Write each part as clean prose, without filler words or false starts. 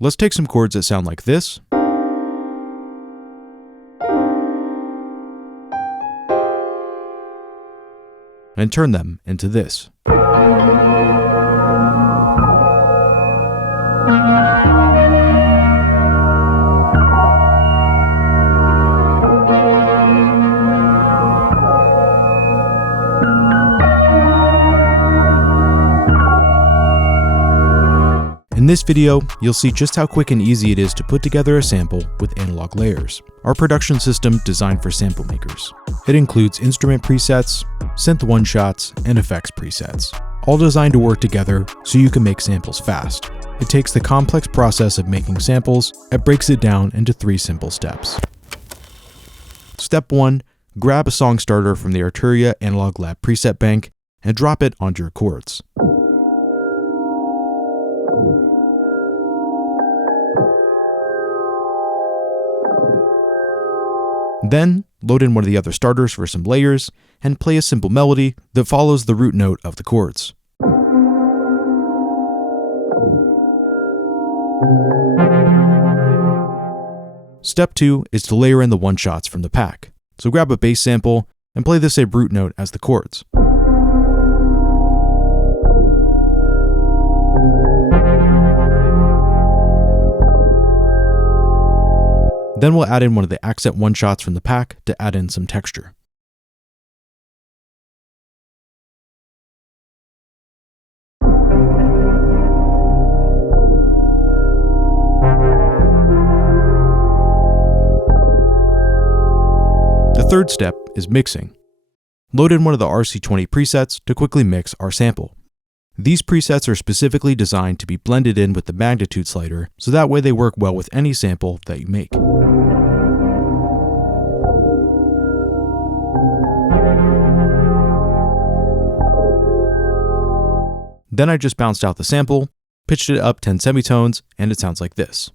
Let's take some chords that sound like this, and turn them into this. In this video, you'll see just how quick and easy it is to put together a sample with analog layers, our production system designed for sample makers. It includes instrument presets, synth one-shots, and effects presets, all designed to work together so you can make samples fast. It takes the complex process of making samples and breaks it down into 3 simple steps. Step 1, grab a song starter from the Arturia Analog Lab preset bank and drop it onto your chords. Then, load in one of the other starters for some layers, and play a simple melody that follows the root note of the chords. Step 2 is to layer in the one-shots from the pack. So grab a bass sample and play the same root note as the chords. Then we'll add in one of the accent one-shots from the pack to add in some texture. The third step is mixing. Load in one of the RC20 presets to quickly mix our sample. These presets are specifically designed to be blended in with the magnitude slider, so that way they work well with any sample that you make. Then I just bounced out the sample, pitched it up 10 semitones, and it sounds like this.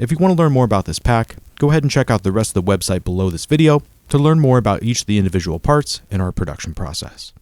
If you want to learn more about this pack, go ahead and check out the rest of the website below this video to learn more about each of the individual parts in our production process.